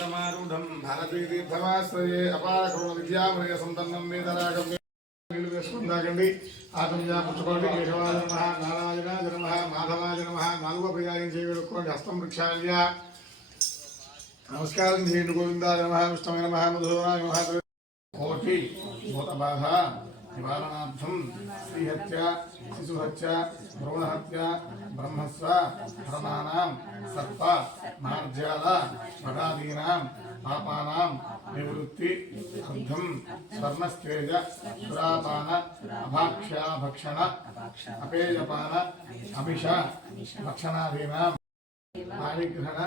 రమారూఢం భారతీ తీర్థమాశ్రయే అపార కరుణ విద్యామయ సంతన్నం వేదరాగం నీళ్లు వేసుకుందాకండి ఆత్మజా పుచ్చుకోండి కేశవాయ నమః నారాయణాయ నమః మాధవాయ నమః నాలుగో ప్రయాగం చేయగలుగుకోండి హస్తం వృక్షాల్య నమస్కారం చేయండి గోవిందాయ నమః విష్ణువే నమః మధురాయ నమః కోటి భూతబాధ నివారణార్థం శ్రీహత్య శిశుహత్య భ్రూణహత్య బ్రహ్మస్వ హరణానాం సర్ప మార్జాల భగాదీనాం పాపానాం నివృత్తి అర్థం స్వర్ణస్తేజ సురాపాన అభాక్ష్యాభక్షణ అపేయపాన అభిష భక్షణాదీనాం పాణిగ్రహణ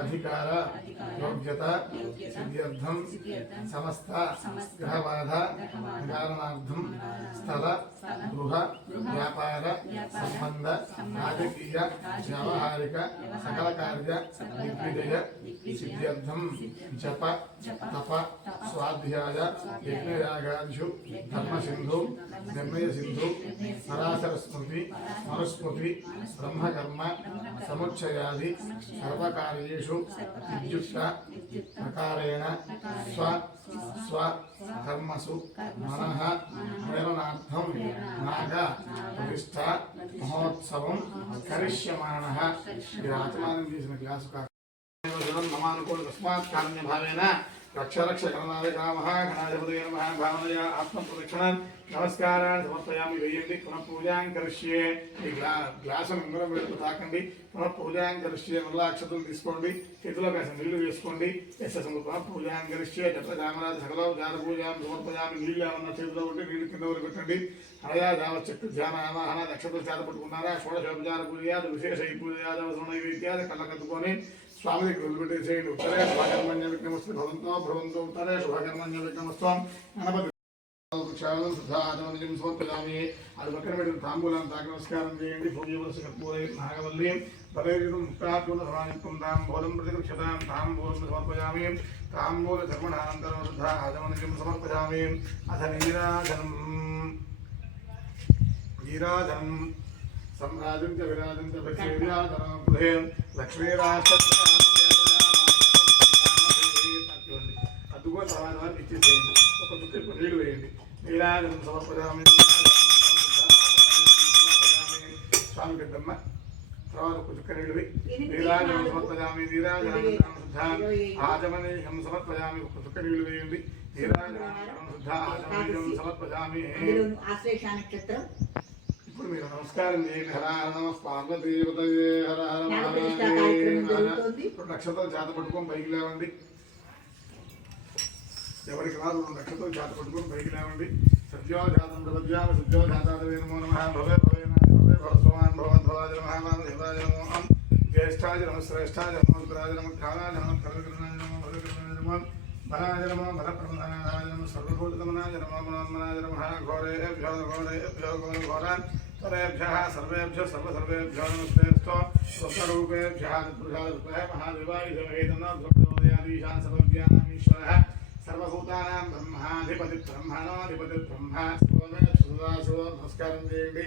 అధికార యోగ్యత సిద్ధ్యర్థం సమస్త గ్రహబాధ నివారణార్థం స్థల గృహ వ్యాపార సంబంధ రాజకీయ వ్యావహారిక సకల కార్య దిగ్విజయ సిద్ధ్యర్థం జప తప స్వాధ్యాయ యజ్ఞయాగాదిషు ధర్మసింధు నిర్ణయ సింధు పరాశర స్మృతి మనుస్మృతి బ్రహ్మకర్మ సముచ్చయాది సర్వకార్యేషు విద్యుక్త ప్రకారేణ స్వ స్వ కర్మసు మనః ప్రేరణార్థం నాగ ప్రతిష్ఠ మహోత్సవం కరిష్యమాణః. ఈ ఆత్మానం చేసిన క్లాసు నమానుకూల తస్మాత్ కారణ్య భావేన రక్ష రక్ష గణనాయ కామః గణాధిపతయే నమః భావనయా ఆత్మప్రదక్షిణం నమస్కారాన్ని సమర్పయామి. వేయండి. పునః పూజాం కరిష్యే. ఈ గ్లాసును ఉంగరం పెడుతూ తాకండి. పునః పూజాం కరిష్యే. మళ్ళా అక్షతలు తీసుకోండి. చేతిలో కాసిన నీళ్లు వేసుకోండి. పునః పూజాం కరిష్యే. జపజామరాజ సకల జార పూజాం సమర్పయామి. నీళ్ళు ఏమన్నా చేతిలో ఉంటే నీళ్ళు కింద వరకు పెట్టండి. అనయా జావ చెట్టు ధ్యాన ఆవాహన నక్షత్రం చేత పట్టుకున్నారా షోడశోపచార పూజయాది విశేష ఈ పూజయాదవసర నైవేద్యాది కళ్ళకద్దుకొని స్వామి దగ్గర వదిలిపెట్టేసేయండి. ఉత్తరే శుభకర్మణ్య విఘ్నమస్తు భవంతో భ్రవంతో ఉత్తరే శుభకర్మణ్య విఘ్నమస్వం గణపతి సమర్పయామి. అది పక్కన పెట్టిన తాంబూలాన్ని తాకి నమస్కారం చేయండి. భోగ్యవలస కర్పూరై నాగవల్లి పదైదు ముక్తాత్మూల సమాయుక్తం తాంబూలం ప్రతిక్షతాం తాంబూలం సమర్పయామి. తాంబూల చర్మణానంతరం వృద్ధ ఆజమనికం సమర్పయామి. అథ నీరాజనం నీరాజనం సంరాజం చ విరాజం చ భక్ష్యాధనం గృహే లక్ష్మీరాష్ట్ర అద్దుకో తర్వాత వారికి ఇచ్చేసేయండి. ఒక చుట్టూ ఇప్పుడు నీళ్ళు వేయండి. నీరాజనం సమర్పయామి. స్వామి పెద్దమ్మ తర్వాత ఒక చుక్క నీళ్ళు వేయి. నీరాజనం సమర్పయామి. నీరాజనం ఆజమనీయం సమర్పయామి. ఒక చుక్క నీళ్ళు వేయండి. నీరాజనం ఆజమనీయం సమర్పయామి. ఇప్పుడు మీరు నమస్కారం చేయండి. హర హర నమ పార్వతీపతయే హర హర నక్షత్రం చేత పట్టుకొని పైకి లేవండి. ఎవరికి రాదు నక్షత్రం చేత పట్టుకొని పైకి లేవండి. సత్యోజాతం ప్రపద్యామ సత్యోజాతాదవే నమో నమః భవే భవే భవే భవస్వాన్ భవద్భవాజ నమః దేవాయ నమో జ్యేష్ఠాయ నమ శ్రేష్ఠాయ నమో ఉత్తరాయ నమ కాలాయ నమ కర్మకృష్ణాయ నమో భవకృష్ణాయ నమో బలాయ నమో బలప్రమదాయ నమో సర్వభూతమనాయ నమో మనోన్మనాయ నమః ఘోరేభ్యో ఘోరేభ్యో ఘోరాన్ త్వరేభ్యః సర్వేభ్యో సర్వసర్వేభ్యో నమస్తేస్తు స్వస్వరూపేభ్యః పురుషాయ మహాదేవాయ సమేతన ధ్రువోదయాదీశాన్ సర్వజ్ఞానామీశ్వరః సర్వభూతానాం బ్రహ్మాధిపతి బ్రహ్మణోధిపతి బ్రహ్మ సుదాసు. నమస్కారం చేయండి.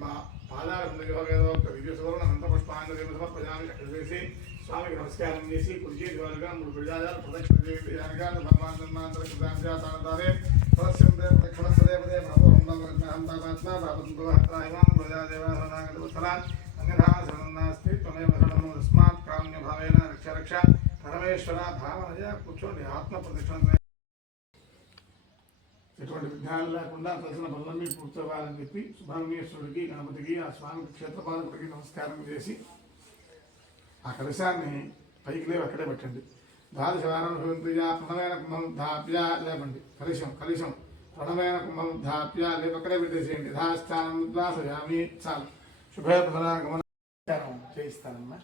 మా పాదాల వేదోక్త దివ్య సువర్ణ మంత్రపుష్పాంజలి సమర్పయామి. అక్కడ వేసి స్వామికి నమస్కారం చేసి కుర్చీ ద్వారగా 3 ప్రజాలు ప్రదక్షిణ చేయండి. అనగానే భగవాన్ జన్మాంతర కృతాంశాతారే ప్రదక్షిణ ప్రదక్షిణదే ప్రభోహంతాత్మ బాబుహత్రాయమాన్ ప్రజాదేవాసనాగతవత్సలాన్ అన్యథా శరణాస్తి త్వమేవ శరణం తస్మాత్ కారుణ్య భావేన రక్ష రక్ష పరమేశ్వర భావనయ. కూర్చోండి. ఆత్మ ప్రదక్షిణ ఎటువంటి విఘ్నాలు లేకుండా ప్రదర్శన పనులన్నీ పూర్తవ్వాలని చెప్పి సుబ్రహ్మణ్యేశ్వరుడికి గణపతికి ఆ స్వామి క్షేత్రపాలకుడికి నమస్కారం చేసి ఆ కలశాన్ని పైకి లేవి అక్కడే పెట్టండి. ద్వాదశవారం ప్రణమైన కుంభముద్ధాప్య లేపండి. కలుషం ప్రణమైన కుంభముద్ధాప్య లేపు అక్కడే పెట్టేసేయండి. యథాస్థానం ఉద్వాసయామి. చాలు. శుభే ప్రసనాగమన చేయిస్తానమ్మా.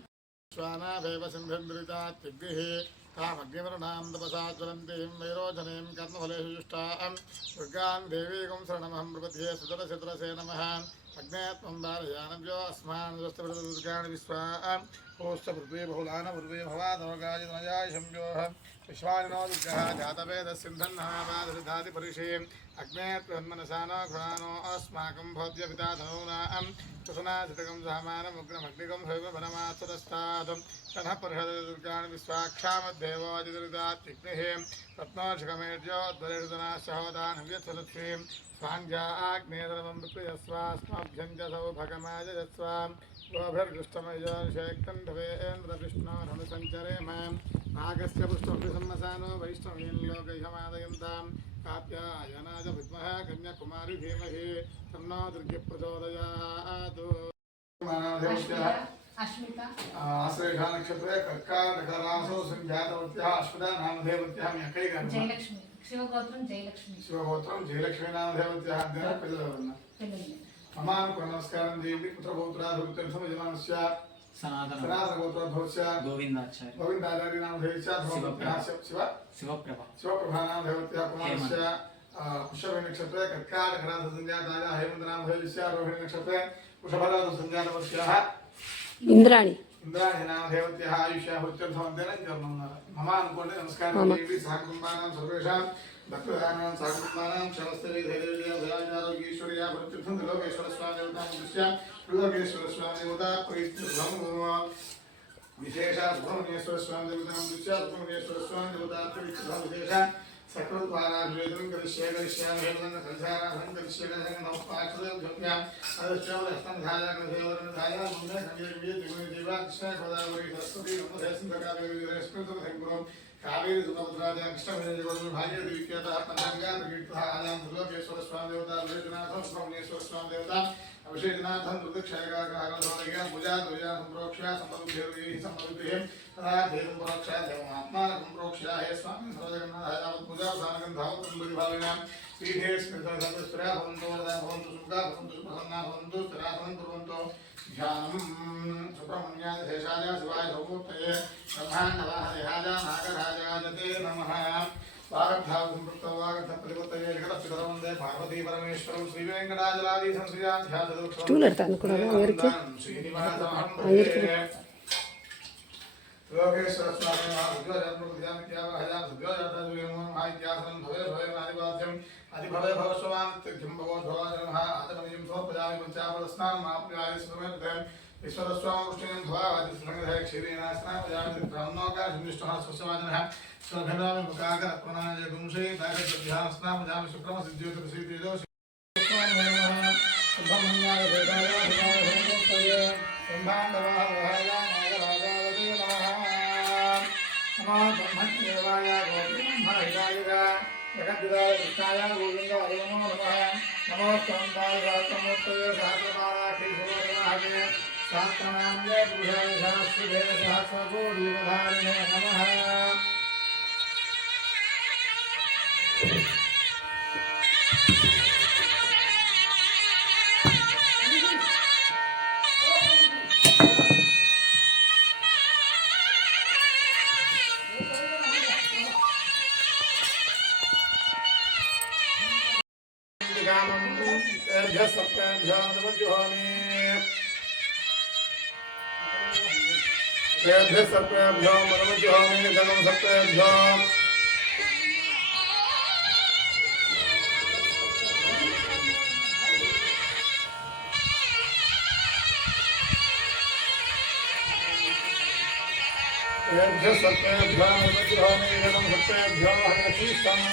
శ్వానాభేవ సింధుర్వితాత్విగ్రహే తామగ్నివరణాం తపసాజ్వలంతీం వైరోచనీం కర్మఫలేషు యుష్టాం దుర్గాం దేవీకం శరణమహం ప్రపద్యే సుదరశతురసే నమః. అగ్నే త్వం భారయానవ్యో అస్మాన్ స్వస్తిర్దుర్గాణి విశ్వాం ओस्त पृथ्वी बहुलान पूर्वे भवादवगाय तनयाय शम्योः विश्वानिनो दुर्गः जातवेदस्सिन्धन्नामादृधाति परिषे अग्ने त्वन्मनसानो घृणानो अस्माकं भोज्यपिता धनूनां कुसुनासितकं सामानमुग्रमग्निकं हविवनमात्सरस्तात् शनः परिषदुर्गाणि विश्वाक्षामद्देवादिदुरितात्विग्निः रत्नोषकमेर्योद्वरेर्दनाशहोदानव्यत्सलत्सीं स्वाञ्जाग्नेदरमं विक्रियस्वास्मभ्यं च सौभगमाजयस्वां गोभिर्दुष्टमयोषेक्तन्धवेन्द्रविष्णोर्हनुसञ्चरेम नागस्य पुष्पभिसम्मसानो वैष्णवीं लोकैहमादयन्तां कात्यायनाय विद्महे कन्याकुमारी धीमहि तन्नो दुर्गे प्रचोदयात्। आश्लेषा नक्षत्रे कर्काटकरासौ संजातवत्याः अश्वता नामधेवत्याः जयलक्ष्मी शिवगोत्रं जयलक्ष्मी नामधेवत्याः ममानुको नमस्कारं देवी पुत्रपौत्राभिवृद्ध्यर्थं यजमानस्य सनातनगोत्रोद्भवस्य गोविन्दाचार्य नामधेयस्य शिवप्रभा नामधेवत्याः कुमारस्य पुष्यभे नक्षत्रे कर्काटकरासौ संजातायाः हेमन्त नामधेयस्य रोहिणी नक्षत्रे वृषभरासौ संजातवत्याः इंद्राणी नामधेवत्याः आयुष्याः वृद्ध्यर्थं ममानुकोणे नमस्कारं देवी सहकुटुम्बानां सर्वेषां भक्तदानां सहकुटुम्बानां क्षमस्तरे धैर्यविजयारोग्यैश्वर्या वृत्तिर्थं त्रिलोकेश्वरस्वामिदेवतां दृश्य त्रिलोकेश्वरस्वामिदेवता प्रीत्यर्थं विशेषा सुब्रह्मण्येश्वरस्वामिदेवतां दृश्य सुब्रह्मण्येश्वरस्वामिदेवता प्रीत्यर्थं विशेषा सकलद्वाराभिवेदनं करिष्यामि हेमन्त कलशाराधनं करिष्यामि नमः पार्श्वदेवभ्याम् अदृश्यवदस्तं ध्यायाग्रदेवरं मुन्दे संजीवि त्रिगुणे देवा कृष्ण गोदावरी सरस्वती नमोदे सिंहकाव्यविदरेस्कृतं संकुलं कावेरी सुभद्राजा कृष्णविजयगोत्र भाग्यदेवीक्यतः पंचांगा प्रकीर्तः आदां त्रिलोकेश्वरस्वामिदेवता लोकनाथं सुब्रह्मण्येश्वरस्वामिदेवता अभिषेकनाथं दुर्दक्षयकाग्रहागलधोरज्ञा पूजा दुर्या संप्रोक्ष्या संपदुभ्यैः संपदुभ्यैः तदा देवं परोक्षा देवमात्मानं प्रोक्ष्या हे स्वामी सर्वजगन्नाथाय तावत् पूजा सानकं धावतं परिभावयां पीठे स्मृतसर्वस्वरा भवन्तो वरदा भवन्तु सुखा भवन्तु प्रसन्ना भवन्तु स्थिरासनं कुर्वन्तु ध्यानं सुब्रह्मण्याय शेषाय शिवाय सौमूर्तये ब्रह्माण्डवाहदेहाय नागराजाय नमः वागद्धावं प्रत्यवागद्धपरिवर्तये जगदस्थितवन्दे पार्वती परमेश्वरं श्रीवेङ्कटाचलाधीशं श्रीनिवासमहं लोकेश्वरस्वामिनः उद्योजन्मकृत्यामित्यावहयां सुद्योजातद्विमोहाइत्यासनं भवे भवे नादिवाद्यम् अधिभवे भवस्वामित्यर्थं भवोद्भवाजनमः आचमनीयं समर्पयामि पञ्चामृतस्नानं माप्याय स्मृमेतम् ईश्वरस्वामिकृष्णं भवादिस्मृगधे क्षीरेणास्नापयामि ब्रह्मोकाशनिष्ठः स्वस्यवाजनः स्वभिनामि मुखाकरप्रणाय गुंशे दागद्भ्यां स्नापयामि शुक्रमसिद्ध्योतिरसीतेजो सुब्रह्मण्याय देवाय शिवाय भूमोत्तये ब्रह्माण्डवाहवहाय नमो ब्रह्मदेवाय गोब्रह्महिताय जगद्विदाय कृष्णाय गोविन्दाय नमो नमः नमो स्कन्दाय सहस्रमूर्तये सहस्रपादाक्षीशोरमाहवे सहस्रनाम्ये पुरुषाय सहस्रभे सहस्रकोटिधारिणे नमः। सप्ताभ्यां नमज्जुहामि सप्ताभ्यां नमज्जुहामि धनं सप्ताभ्यां सप्ताभ्यां नमज्जुहामि धनं सप्ताभ्यां हरिशीष्टम्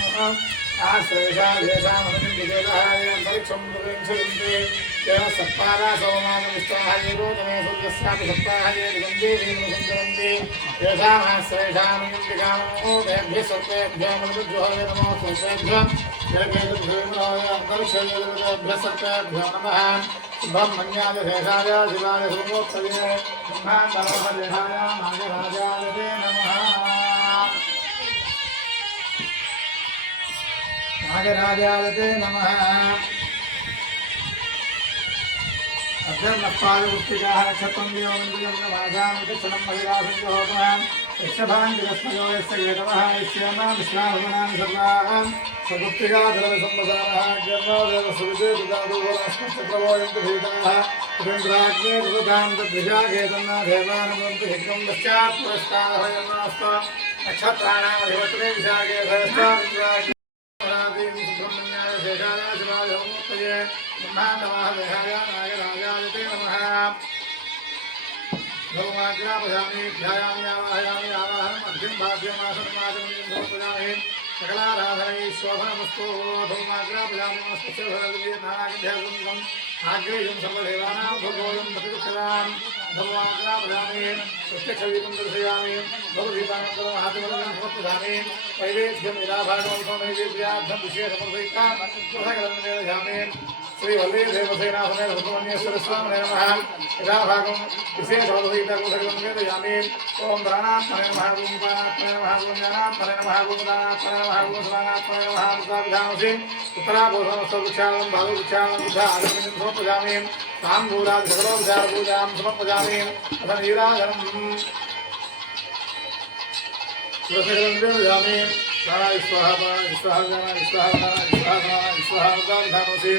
आश्रयशालेशामनुविजयहाय अंतरिक्षं प्रवेशन्ते यः सप्ताहा सोमानविष्टाहाय रोदमे सूर्यस्यापि सप्ताहाय दिगन्ते वीरसञ्चरन्ति येषाम् आश्रयशामनुविकामो तेभ्यः सप्तेभ्यः मनुजुहाय नमो सप्तेभ्यः अंतरिक्षेभ्यः सप्तेभ्यः नमः ब्रह्मण्याय शेषाय शिवाय सोमोत्तये ब्रह्माण्डवाहदेहाय नागराजाय ते नमः। नागराजाय ते नमः। अभ्यर्नपादवृत्तिकाः नक्षत्रं देवमन्दिरं नवाजामितक्षणं महिलासंजहोपः यक्षभाञ्जलस्मयो यस्य केतवः यस्यामा विश्वाभवनानि सर्वाः सगुप्तिका धर्मसंवसारः जन्मोदयसुविदे दुदादुवनस्मच्छत्रवोऽयन्तु भीताः सुरेन्द्राग्ने रुदां तद्विषाकेतन्ना देवानमन्त्र हिग्गं पश्चात् पुरस्तादभयन्नास्त नक्षत्राणाम् अधिपत्रे विशाखे सहस्राग्ने सुब्रह्मण्याय शेषाय शिवाय होमोत्तये ब्रह्मा नमः देहाय नागराजाय ते नमः भगवाग्रापयामि ध्यायामि आवाहयामि आवाहनम् अर्घ्यं भाग्यमासनमाचमनीं समर्पयामि सकलाराधनै शोभनमस्तु भगवाग्रापयामि नमस्ते भगवद्गीतानागध्यासं आग्रेयं सर्वदेवानां भगवोऽयं प्रतिदुःखदां भगवाग्रापयामि प्रत्यक्षवीतं दर्शयामि भगवद्गीतानन्तरम् आत्मबलं समर्पयामि वैवेद्यं निराभागमं नैवेद्यार्थं विशेषमर्पयित्वा प्रथगलं निवेदयामि श्री वल्ली देवसेना समेत सुब्रह्मण्येश्वर स्वामिने नमः यथाभागं विशेषमर्पयित्वा निवेदयामि ओम प्राणात्मने नमः ओम प्राणात्मने नमः ओम ज्ञानात्मने नमः ओम दानात्मने नमः ओम समानात्मने नमः मुद्राविधानसि उत्तराभूषणस्थलवृक्षालं भागवृक्षालं बुद्धा आगमनं समर्पयामि ताम्बूलादि सकलोपचारपूजां समर्पयामि अथ नीराजनं सुरसकलं प्राणाय स्वाहा प्राणाय स्वाहा प्राणाय स्वाहा प्राणाय स्वाहा प्राणाय स्वाहा मुद्राविधानसि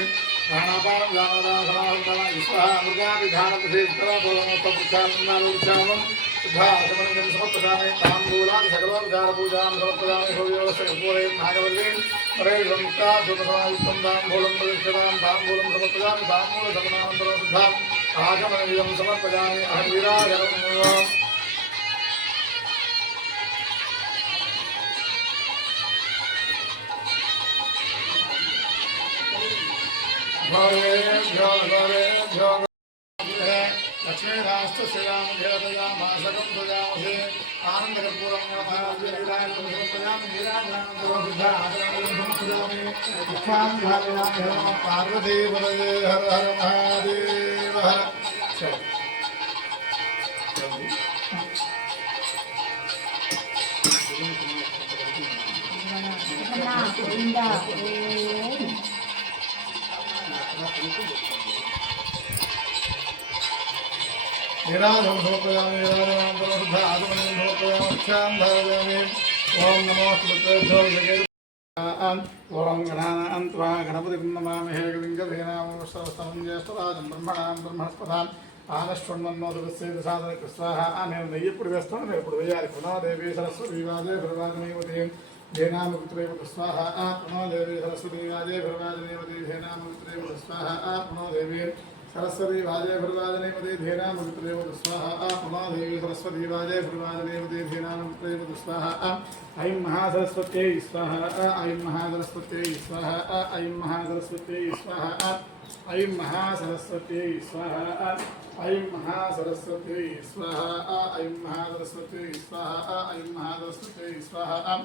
प्राणापानं ज्ञानदानं समाहं प्राणाय स्वाहा मुद्राविधानसि उत्तराभूषणस्थलवृक्षालं शुद्धा आचमनं समर्पयामि ताम्बूलादि सकलोपचारपूजां समर्पयामि भव्योऽवस्यपूरे नागवल्लीं परेशमुक्ता धूपसमायुक्तं ताम्बूलं प्रविष्टतां ताम्बूलं समर्पयामि ताम्बूलसमनानन्तरं शुद्धाम् आचमनीयं समर्पयामि अहं वीराजनम् भवेभ्यो भवेभ्यो लक्ष्मीराष्ट्रश्रीराम धेरतया मासकं सजामहे आनन्दकर्पूरं नमः समर्पयामि वीराजनानन्तरं शुद्धा आचमनीयं समर्पयामि दुःखां भावयामि नमः पार्वतीपदये हर हर महादेव हर निराजं समर्पयामि निराजनानन्तरं शुद्धा आचमनीयं समर्पयामि रक्षां धारयामि ओम नमो श्रीकृष्णेभ्यो ओम गणानां त्वा गणपतिं नमामहे गविङ्गभेनामस्तवस्तं ज्येष्ठराजं ब्रह्मणां ब्रह्मणस्पदां आनश्वन्मन्नोदकस्येति साधनकृस्वाहा आमेव नय्यప్పుడు వేస్తాను రేపుడు వేయాలి పునాదేవి సరస్వతి వాజే భర్వాజనేవతి ధేనామపుత్రేవ స్వాహా పునాదేవి సరస్వతి వాజే భర్వాజనేవతి ధేనామపుత్రేవ స్వాహా పునాదేవి सरस्वती वाजे भृवाजनेपदे धेनामृतदेव स्वाहा पुनादेवी सरस्वती वाजे भृवाजनेपदे धेनामृतदेव स्वाहा ऐं महासरस्वत्यै स्वाहा ऐं महासरस्वत्यै स्वाहा ऐं महासरस्वत्यै स्वाहा ऐं महासरस्वत्यै स्वाहा ऐं महासरस्वत्यै स्वाहा ऐं महासरस्वत्यै स्वाहा ऐं महासरस्वत्यै स्वाहा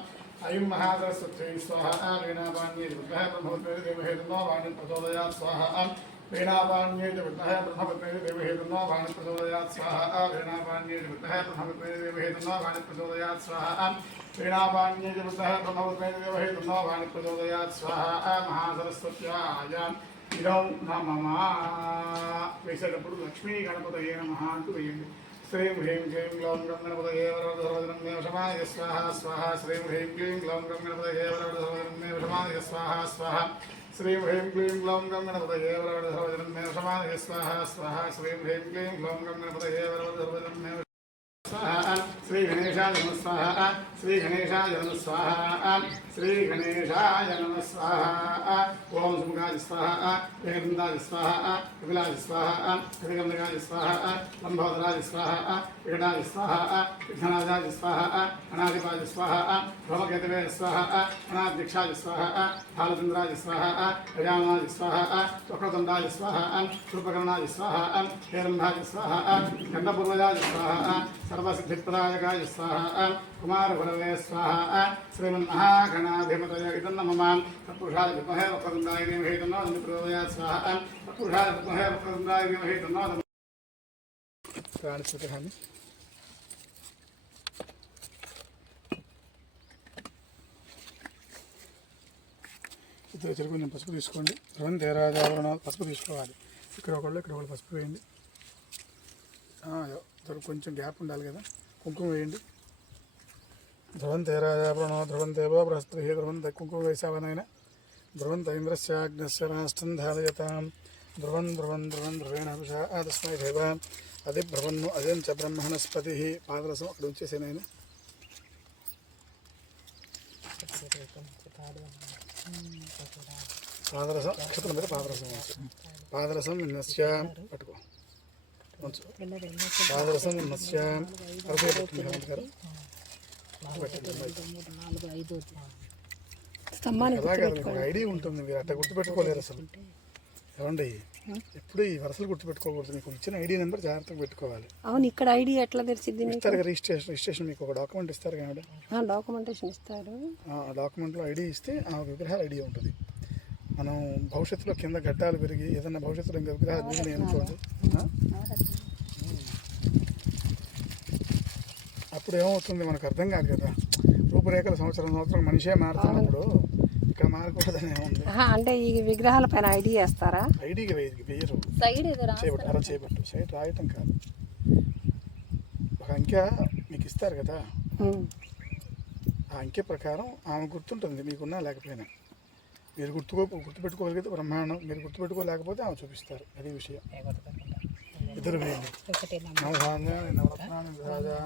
ऐं महासरस्वत्यै स्वाहा वीणापाण्ये दुर्गः ब्रह्मवत्यै देवहे तन्नो वाणी प्रचोदयात् स्वाहा वीणापाण्ये च विद्महे ब्रह्मपत्नी देवहे तन्नो वाणी प्रचोदयात् स्वाहा वीणापाण्ये च विद्महे ब्रह्मपत्नी देवहे तन्नो वाणी प्रचोदयात् स्वाहा वीणापाण्ये च विद्महे ब्रह्मपत्नी देवहे तन्नो वाणी प्रचोदयात् स्वाहा महासरस्वत्याय इदं नमः వేసేటప్పుడు లక్ష్మీ గణపతయే నమః అంటూ వేయండి శ్రీం హ్రీం క్లీం గ్లౌం గం గణపతయే వరదసర్వజనం మే వశమాయ స్వాహా స్వాహా శ్రీం హ్రీం క్లీం గ్లౌం గం గణపతయే వరదసర్వజనం మే వశమాయ స్వాహా స్వాహా श्रीं ह्रीं क्लीं ग्लौं गं गणपतये वरदसर्वजनं मे वशमाय स्वाहा स्वाहा श्रीं ह्रीं क्लीं ग्लौं गं गणपतये वरदसर्वजनं मे स्वाहा श्री गणेशाय नमः स्वाहा श्री गणेशाय नमः स्वाहा श्री गणेशाय नमः स्वाहा ओम सुमुखाय स्वाहा वेगनंदाय स्वाहा कपिलाय स्वाहा कपिगंधकाय स्वाहा लंबोदराय स्वाहा विकटाय स्वाहा विघ्नराजाय स्वाहा अनादिपाय स्वाहा भवकेतवे स्वाहा अनाध्यक्षाय स्वाहा भालचंद्राय स्वाहा गजाननाय स्वाहा वक्रतुंडाय स्वाहा शूर्पकर्णाय स्वाहा हेरंभाय स्वाहा गंधपूर्वजाय स्वाहा सर्वसिद्धिप्रदायकाय स्वाहा कुमारगुरवे स्वाहा श्रीमन्महागणाधिपतये इदं नमः तत्पुरुषाय विद्महे वक्रतुण्डाय धीमहि तन्नो दन्ति प्रचोदयात् स्वाहा तत्पुरुषाय विद्महे वक्रतुण्डाय धीमहि तन्नो प्राणस्पतिहानि ఇద్దరు చెరుకు కొంచెం పసుపు తీసుకోండి ధ్రువం తేరాజావరణాలు పసుపు తీసుకోవాలి ఇక్కడ ఒకళ్ళు పసుపు వేయండి కొంచెం గ్యాప్ ఉండాలి కదా కుంకుమ వేయండి ధ్రువం తేరాజావరణ ధ్రువం దేవో బృహస్పతి ధ్రువం కుంకుమ వేసావనైనా ధ్రువం ఇంద్రస్యాగ్నస్య రాష్ట్రం ధారయతాం ధ్రువన్ ధ్రువన్ ధ్రువన్ ధ్రువేణాభిష తస్మై దేవ అది భ్రవన్ను అజం చ బ్రహ్మణస్పతి పాదరసం అక్కడ ఉంచేసాను ఆయన పాదరసం నక్షత్రం మీద పాదరసం ఉంచు పాదరసం నస్య పట్టుకో ఉంచు పాదరసం నస్య అరవై పెట్టింది హేమంత్ గారు అలాగే మీకు ఐడియా ఉంటుంది మీరు అట్లా గుర్తుపెట్టుకోలేరు అసలు ఏమండి ఎప్పుడు ఈ వరుసలు గుర్తుపెట్టుకోకూడదు మీకు ఇచ్చిన ఐడి నెంబర్ జాగ్రత్తగా పెట్టుకోవాలి అవును ఇక్కడ ఐడి ఎట్లా తెలిసింది ఇస్తారు రిజిస్ట్రేషన్ మీకు ఒక డాక్యుమెంట్ ఇస్తారు కాబట్టి డాక్యుమెంటేషన్ ఇస్తారు ఆ డాక్యుమెంట్లో ఐడి ఇస్తే ఆ విగ్రహాల ఐడి ఉంటుంది మనం భవిష్యత్తులో కింద గడ్డాలు పెరిగి ఏదైనా భవిష్యత్తులో ఇంకా విగ్రహాలు పెరిగినాయి అనుకోండి అప్పుడు ఏమవుతుంది మనకు అర్థం కాదు కదా రూపురేఖల సంవత్సరం మనిషే మారుతున్నప్పుడు ఇక్కడ మారకూడదని ఏముంది అంటే ఈ విగ్రహాల పైన ఐడి వేస్తారా ఐడికి వెయ్యరు చేయబట్టు అలా చేయబట్టు సైట్ రాయటం కాదు ఒక అంకె మీకు ఇస్తారు కదా ఆ అంకె ప్రకారం ఆమె గుర్తుంటుంది మీకున్నా లేకపోయినా మీరు గుర్తుపెట్టుకోగలిగితే బ్రహ్మాండం మీరు గుర్తుపెట్టుకోలేకపోతే ఆమె చూపిస్తారు అది విషయం ఇద్దరు వేయండి నవరత్నాన్ని రాజా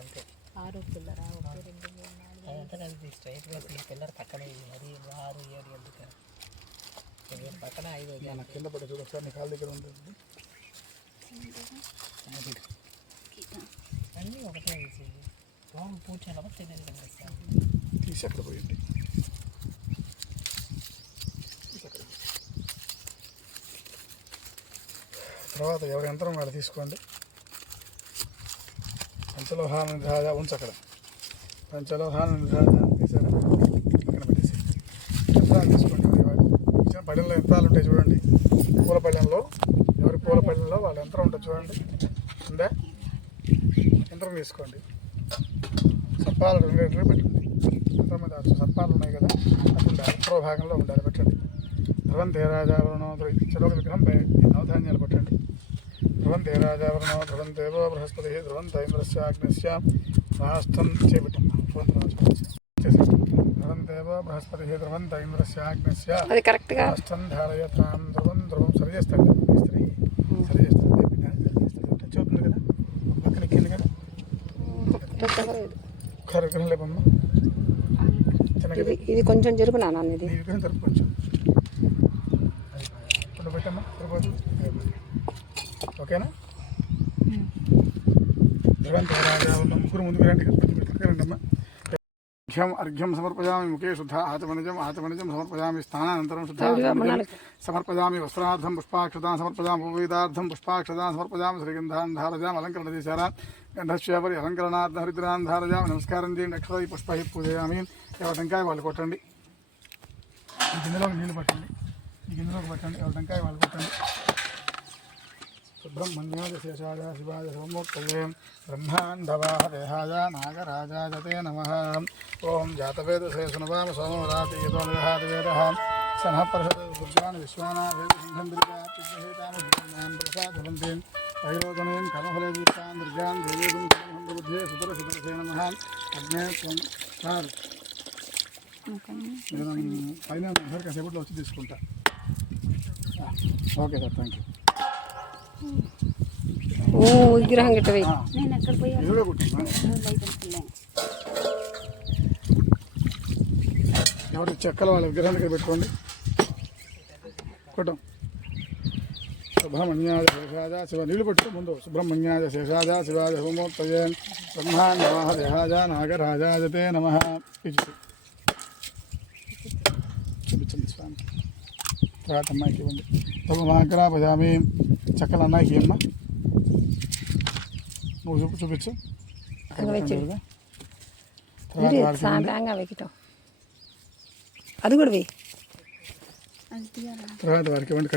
అంతే 6 పిల్లరా 1 2 3 4 అదంతా కలిపి స్ట్రైట్గా పిల్లర్ పక్కన 6 7 ఎందుకు పక్కన 5 నాకు కింద పడి చూడు ఒకసారి నీ కాళ్ళ దగ్గర ఉంటుంది అన్నీ ఒకటే వేసేది పూడ్చాలమ్మా తెలియదు కనిపిస్తాను తీసి అక్కడ పోయింది తర్వాత ఎవరి యంత్రం వాళ్ళు తీసుకోండి పంచలోహాన నిధాజ ఉంచు అక్కడ పంచలోహాన నిధాజ తీసారా అక్కడ పెట్టేసి యంత్రాలు తీసుకోండి ఇచ్చిన పళ్ళెంలో యంత్రాలు ఉంటాయి చూడండి పూల పళ్ళెంలో ఎవరి పూల పళ్ళెంలో వాళ్ళ యంత్రం ఉంటుంది చూడండి ఉందా యంత్రం తీసుకోండి సర్పాలు 2 లీటర్లు పెట్టండి యంత్రం మీద సర్పాలు ఉన్నాయి కదా అది ఉండాలి పూర్వ భాగంలో ఉండాలి పెట్టండి ధ్రువంతే రాజావరణం చెరొక విగ్రహంపై నవధాన్యాలు పెట్టండి ధ్రువంతే రాజావరణం ధ్రువంతేవో బృహస్పతి ధ్రువంత ఇంద్రస్యాగ్నిస్య రాష్ట్రం చేపట్టమ్మా ధ్రువంతేవో బృహస్పతి ధ్రువంత ఇంద్రస్యాగ్నిస్య రాష్ట్రం ధారయతాం ధ్రువం ధ్రువం సరి చేస్తాడు స్త్రీ సరి చేస్తాడు టచ్ అవుతుంది కదా పక్కన ఎక్కింది కదా ఒక్క విగ్రహం లేపమ్మా ఇది కొంచెం జరుగునా ఇది విగ్రహం తరపు కొంచెం ఇప్పుడు పెట్టమ్మా సరిపోతుంది ఓకేనా ముగ్గురు ముందుకు రండి రండి అమ్మా అర్ఘ్యం సమర్పయామి ముఖే శుద్ధ ఆచమనిజం సమర్పయామి స్నానానంతరం శుద్ధ సమర్పయామి వస్త్రార్థం పుష్పాక్షతాం సమర్పయామి ఉపవేదార్థం పుష్పాక్షతాం సమర్పయామి శ్రీగంధాన్ ధారజాం అలంకరణ చేశారా గంధశ్వేపరి అలంకరణార్థ హరిద్రాన్ ధారజాం నమస్కారం చేయండి అక్షర పుష్ప పూజయామి ఎవరి టెంకాయ వాళ్ళు కొట్టండి ఈ గిన్నెలోకి నీళ్ళు పట్టండి ఈ గిన్నెలోకి పట్టండి ఎవరి టెంకాయ వాళ్ళు కొట్టండి సుబ్రహ్మణ్యాయ శేషాయ శివాయ సోమోత్తయే బ్రహ్మాండవాహదేహాయ నాగరాజాయ నమః ఓం జాతవేదసే సునవామ సోమవరాతీయతో నిదహాదివేదః సనః పరిషత్ దుర్గాన్ విశ్వానా వేదసింధం ప్రసాదవంతే వైరోధనీయం కర్మఫలేదీప్తాన్ దుర్గాన్ దేవేదం బుద్ధే సుదరసుదరసే నమః అగ్నే సార్ నేను పైన కాసేపట్లో వచ్చి తీసుకుంటా ఓకే సార్ థ్యాంక్ యూ ఓ విగ్రహం గిట్టవి ఎవరు చెక్కల వాళ్ళ విగ్రహం దగ్గర పెట్టుకోండి కొట్టం సుబ్రహ్మణ్యాయ శేషాజ శివ నీళ్ళు పెట్టుకో ముందు సుబ్రహ్మణ్యాయ శేషాజ శివాజ హోమోత్తయే బ్రహ్మాండవాహదేహాజ నాగరాజాజతే నమః చూపించండి స్వామి తర్వాత అమ్మాయికి ఇవ్వండి తమ పజామి చక్కల అన్నాయికి అమ్మ నువ్వు చూపించు అది కూడా తర్వాత వారికి ఇవ్వండి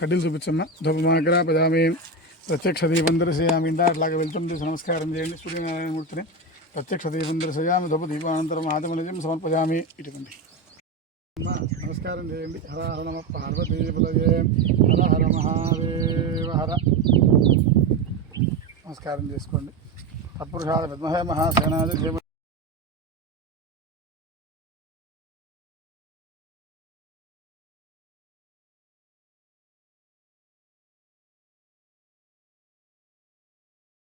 కడ్డీలు చూపించమ్మా ధూపమాగ్ర పదామి ప్రత్యక్ష దీపం దర్శయామి ఇంట అట్లాగే వెళ్తుంటే నమస్కారం చేయండి సూర్యనారాయణమూర్తిని ప్రత్యక్ష దీపం దర్శయామి ధూప దీపానంతరం ఆత్మనిజం సమర్పయామి ఇటువంటి నమస్కారం చేయండి హర హర నమ పార్వతీపదయే హర హర మహాదేవ హర నమస్కారం చేసుకోండి తత్పురుషాద విద్మహే మహాసేనాది